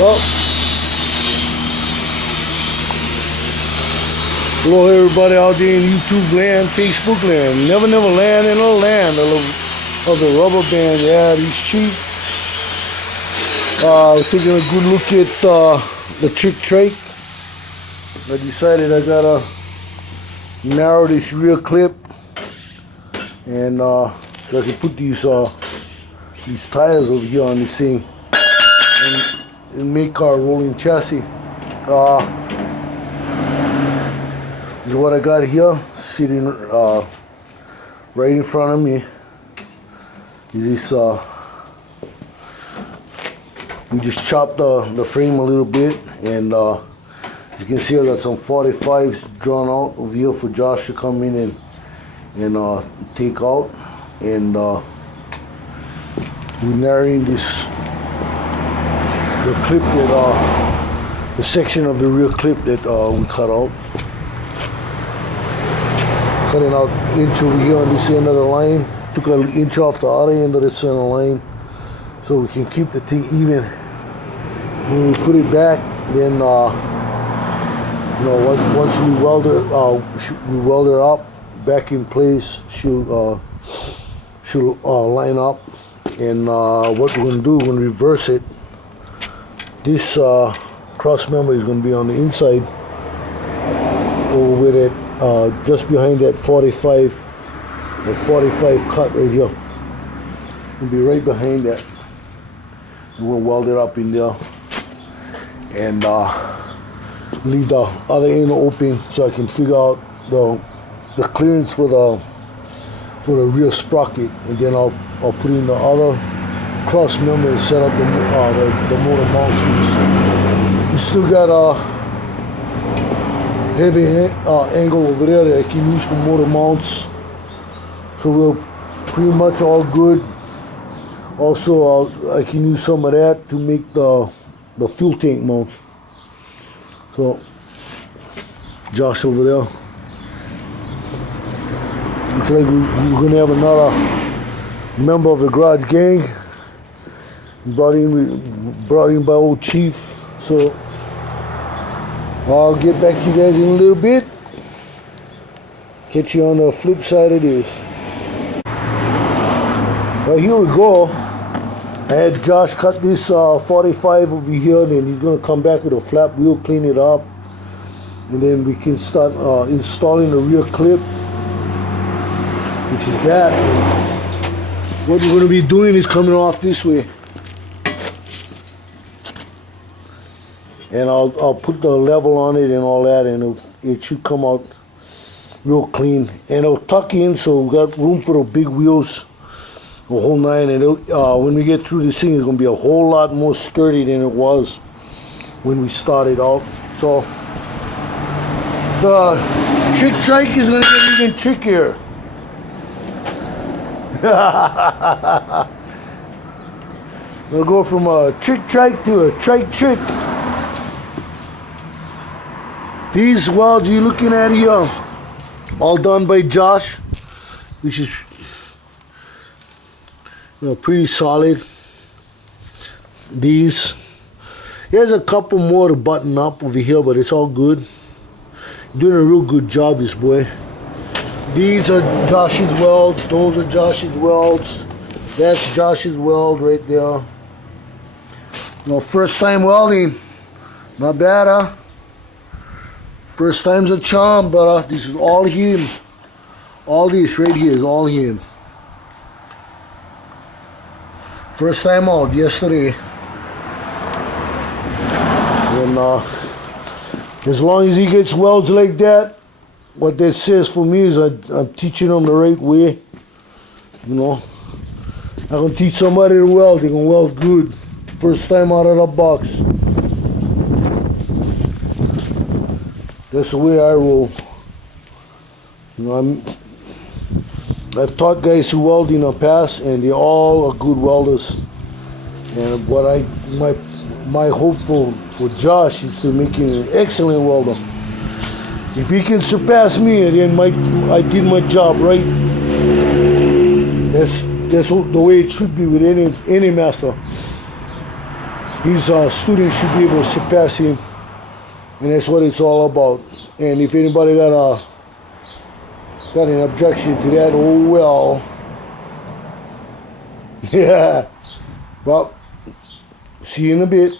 Well, hello everybody out there in YouTube land, Facebook land, never land in a land of the rubber band. Yeah, these cheap. Taking a good look at the Trike. I decided I gotta narrow this rear clip, and so I can put these tires over here on this thing and make our rolling chassis. This is what I got here, sitting right in front of me. This we just chopped the frame a little bit, and as you can see, I got some 45s drawn out over here for Josh to come in and take out, and we're narrowing this the clip that the section of the rear clip that we cut out. Cutting out inch over here on this end of the line. Took an inch off the other end of the center line, so we can keep the thing even. When we put it back, then once we weld it up back in place, she'll line up. And what we're going to do, we're going to reverse it. This cross member is going to be on the inside, over with it, just behind that 45 cut right here. It'll be right behind that. We'll weld it up in there and leave the other end open so I can figure out the clearance for the rear sprocket, and then I'll put in the other cross member and set up the motor mounts. We still got a heavy angle over there that I can use for motor mounts, so we're pretty much all good. Also, I can use some of that to make the fuel tank mounts. So Josh over there, looks like we're gonna have another member of the garage gang brought in by old Chief. So I'll get back to you guys in a little bit. Catch you on the flip side of this. Well, here we go. I had Josh cut this 45 over here, and then he's gonna come back with a flap wheel, clean it up, and then we can start installing the rear clip, which is that. What we're gonna be doing is coming off this way, and I'll put the level on it and all that, and it should come out real clean, and it'll tuck in, so we got room for the big wheels, the whole nine. And when we get through this thing, it's gonna be a whole lot more sturdy than it was when we started out. So the Trike is gonna get even trickier. We'll go from a Trike to a Trike. These welds you're looking at here, all done by Josh, which is pretty solid. These, here's a couple more to button up over here, but it's all good. Doing a real good job, this boy. These are Josh's welds. Those are Josh's welds. That's Josh's weld right there. First time welding, not bad, huh? First time's a charm, but this is all him. All this right here is all him. First time out yesterday. And as long as he gets welds like that, what that says for me is I'm teaching him the right way. I can teach somebody to weld, they can weld good. First time out of the box. That's the way I roll. I've taught guys to weld in the past, and they all are good welders. And what my hope for Josh is to make him an excellent welder. If he can surpass me, then I did my job right. That's the way it should be with any master. his students should be able to surpass him, and that's what it's all about. And if anybody got an objection to that, oh well. Yeah. Well, see you in a bit.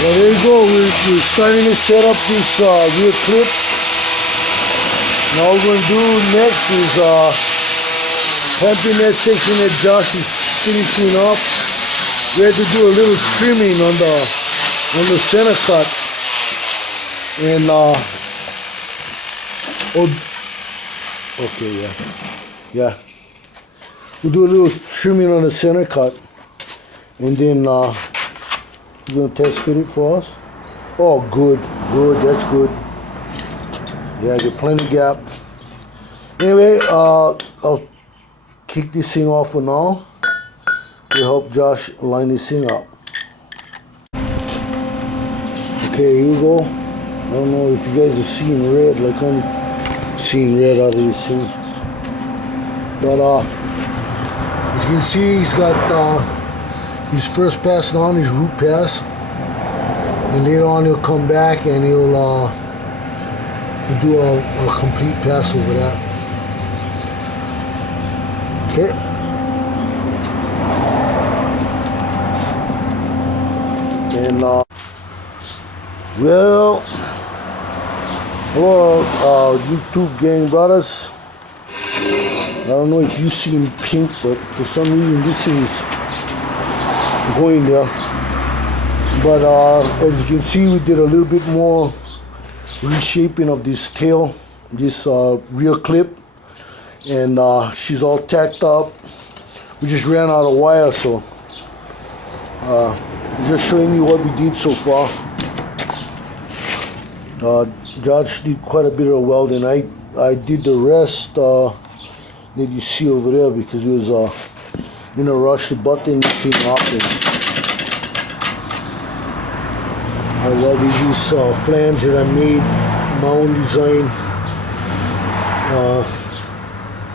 Well, there you go. We're starting to set up this rear clip. Now all we're going to do next is helping that section that Josh is finishing up. We had to do a little trimming on the center cut. And okay, yeah. We'll do a little trimming on the center cut, and then you're gonna test fit it for us. Oh, good, that's good. Yeah, get plenty gap. Anyway, I'll kick this thing off for now to help Josh line this thing up. Okay, here we go. I don't know if you guys are seeing red like I'm seeing red out of this thing. But as you can see, he's got his first pass on, his root pass. And later on he'll come back and he'll do a complete pass over that. Okay. And well, hello YouTube gang brothers. I don't know if you've seen pink, but for some reason this is going there. But as you can see, we did a little bit more reshaping of this tail, this rear clip, and she's all tacked up. We just ran out of wire, so just showing you what we did so far. Josh did quite a bit of welding. I did the rest that you see over there because he was in a rush to button this thing up. And I welded these flange that I made my own design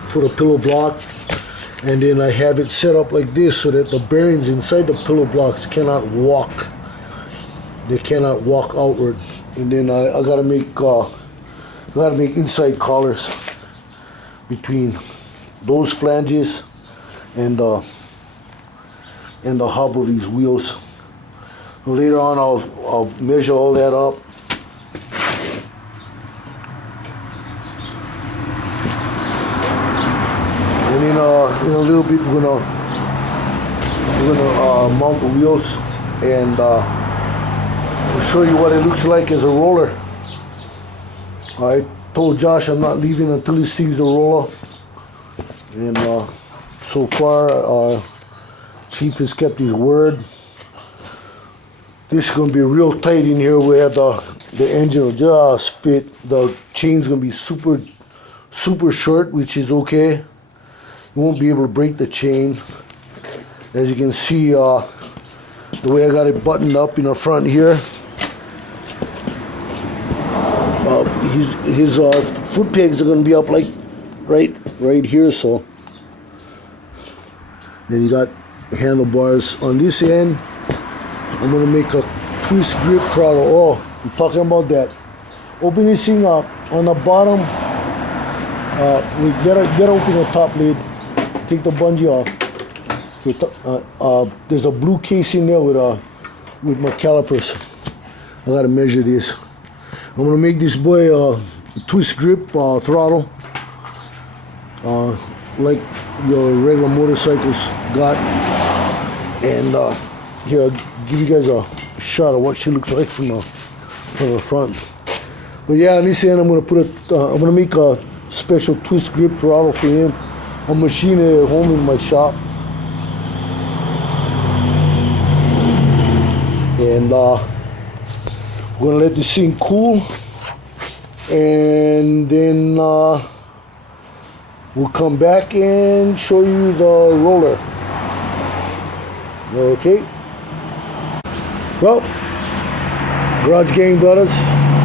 for the pillow block, and then I have it set up like this so that the bearings inside the pillow blocks cannot walk. They cannot walk outward. And then I gotta make inside collars between those flanges and the hub of these wheels. So later on I'll measure all that up. And in a little bit we're gonna mount the wheels and I'll show you what it looks like as a roller. I told Josh I'm not leaving until this thing's a roller, and so far Chief has kept his word. This is going to be real tight in here where the engine will just fit. The chain's going to be super short, which is okay. You won't be able to break the chain. As you can see, the way I got it buttoned up in the front here. His foot pegs are going to be up like right here, so. Then you got handlebars on this end. I'm going to make a twist grip throttle. Oh, I'm talking about that. Open this thing up. On the bottom, we gotta open the top lid. Take the bungee off. Okay, there's a blue case in there with my calipers. I gotta measure this. I'm gonna make this boy a twist grip throttle, like your regular motorcycles got. And here, I'll give you guys a shot of what she looks like from the front. But yeah, on this end, I'm gonna make a special twist grip throttle for him. I'm machining it at home in my shop. And we're gonna let this thing cool, and then we'll come back and show you the roller. Okay. Well, Garage Gang brothers,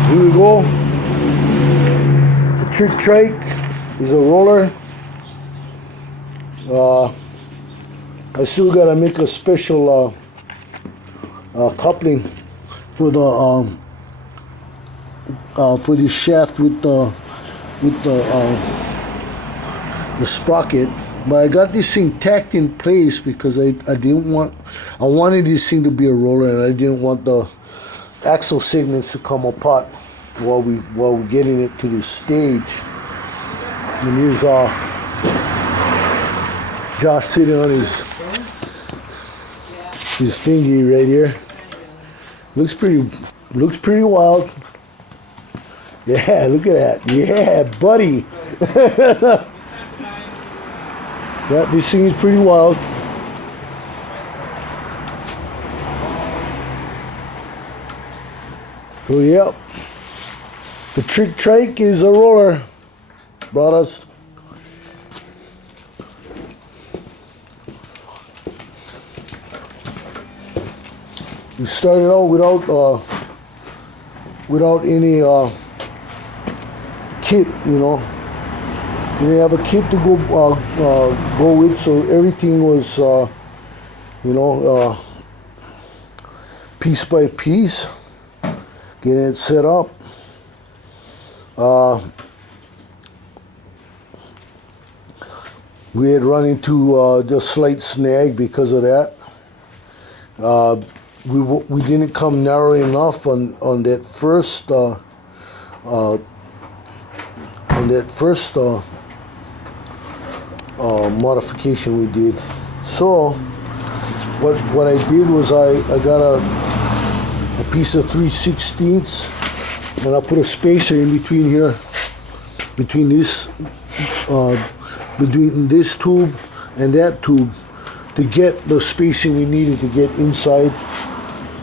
here we go. The Trike is a roller. I still gotta make a special coupling for the shaft with the sprocket. But I got this thing tacked in place because I wanted this thing to be a roller, and I didn't want the axle segments to come apart while we're getting it to this stage. And here's Josh sitting on his thingy right here. Looks pretty wild. Yeah, look at that. Yeah, buddy. Yeah, this thing is pretty wild. So yeah, the Trike is a roller, brothers. We started out without any kit, you know. We didn't have a kit to go with, so everything was, piece by piece, getting it set up. We had run into the slight snag because of that. We didn't come narrow enough on that first modification we did. So what I did was I got a piece of 3/16, and I put a spacer in between here, between this tube and that tube, to get the spacing we needed to get inside.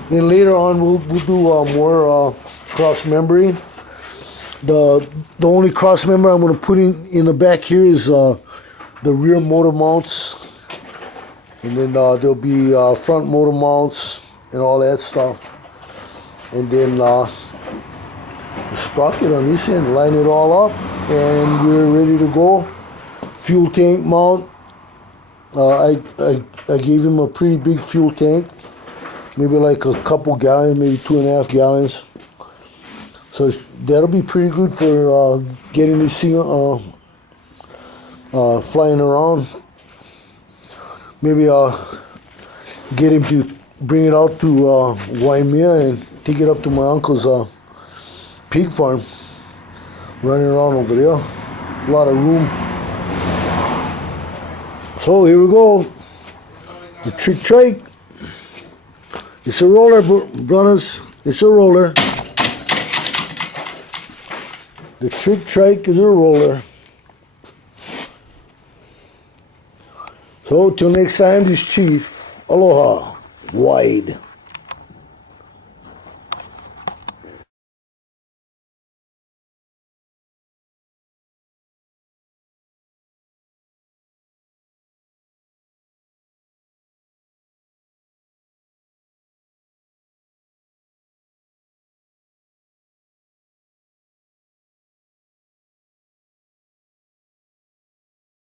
Then later on we'll do more cross membering. The only cross member I'm going to put in the back here is the rear motor mounts, and then there'll be front motor mounts and all that stuff, and then the sprocket on this end, line it all up, and we're ready to go. Fuel tank mount. I gave him a pretty big fuel tank, maybe like a couple gallons, maybe 2.5 gallons. So that'll be pretty good for getting this thing flying around. Maybe I'll get him to bring it out to Waimea and take it up to my uncle's pig farm. Running around over there, a lot of room. So here we go, the Trike. It's a roller, brothers. It's a roller. The Trike is a roller. So till next time, this Chief. Aloha. Wide.